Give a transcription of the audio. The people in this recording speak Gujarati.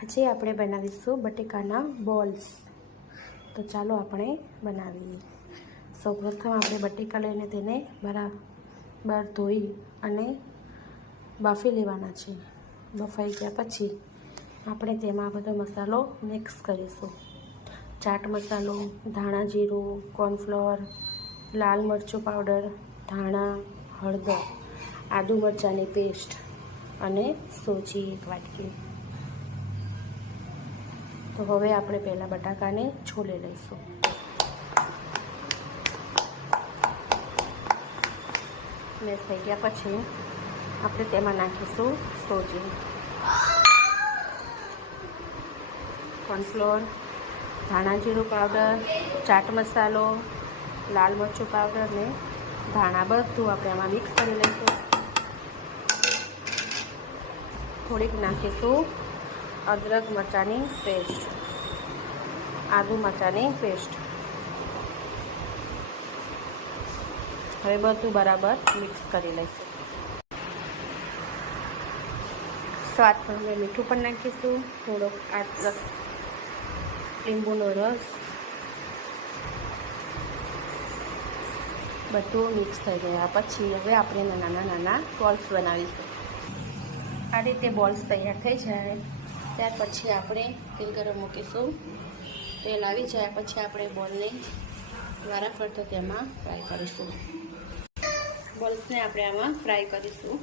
આજે આપણે બનાવીશું બટેકાના બોલ્સ। તો ચાલો આપણે બનાવીએ। સૌપ્રથમ આપણે બટેકા લઈને તેને બરાબર ધોઈ અને બાફી લેવાના છે। બફાઈ ગયા પછી આપણે તેમાં બધો મસાલો મિક્સ કરીશું। ચાટ મસાલો, ધાણા જીરું, કોર્નફ્લોર, લાલ મરચું પાવડર, ધાણા, હળદર, આદુ મરચાંની પેસ્ટ અને સોજી 1 વાટકી। તો હવે આપણે પહેલાં બટાકાને છોલી લઈશું। મેશ થઈ ગયા પછી આપણે તેમાં નાખીશું સોજી, કોર્નફ્લોર, ધાણા જીરું પાવડર, ચાટ મસાલો, લાલ મરચું પાવડર ને ધાણા બધું આપણે આમાં મિક્સ કરી લઈશું। થોડીક નાખીશું અદરક મરચાંની પેસ્ટ, આદુ મરચાંની પેસ્ટ। હવે બધું બરાબર મિક્સ કરી લઈશું। સ્વાદ પ્રમાણે મીઠું પણ નાખીશું, થોડોક અદરક લીંબુનો રસ। બધું મિક્સ થઈ ગયા પછી હવે આપણે નાના નાના બોલ્સ બનાવીશું। આ રીતે બોલ્સ તૈયાર થઈ જાય ત્યાર પછી આપણે તેલ ગરમ મૂકીશું। તેલ આવી જાય પછી આપણે બોલને વારા ફરતો તેમાં ફ્રાય કરીશું। બોલ્સને આપણે આમાં ફ્રાય કરીશું।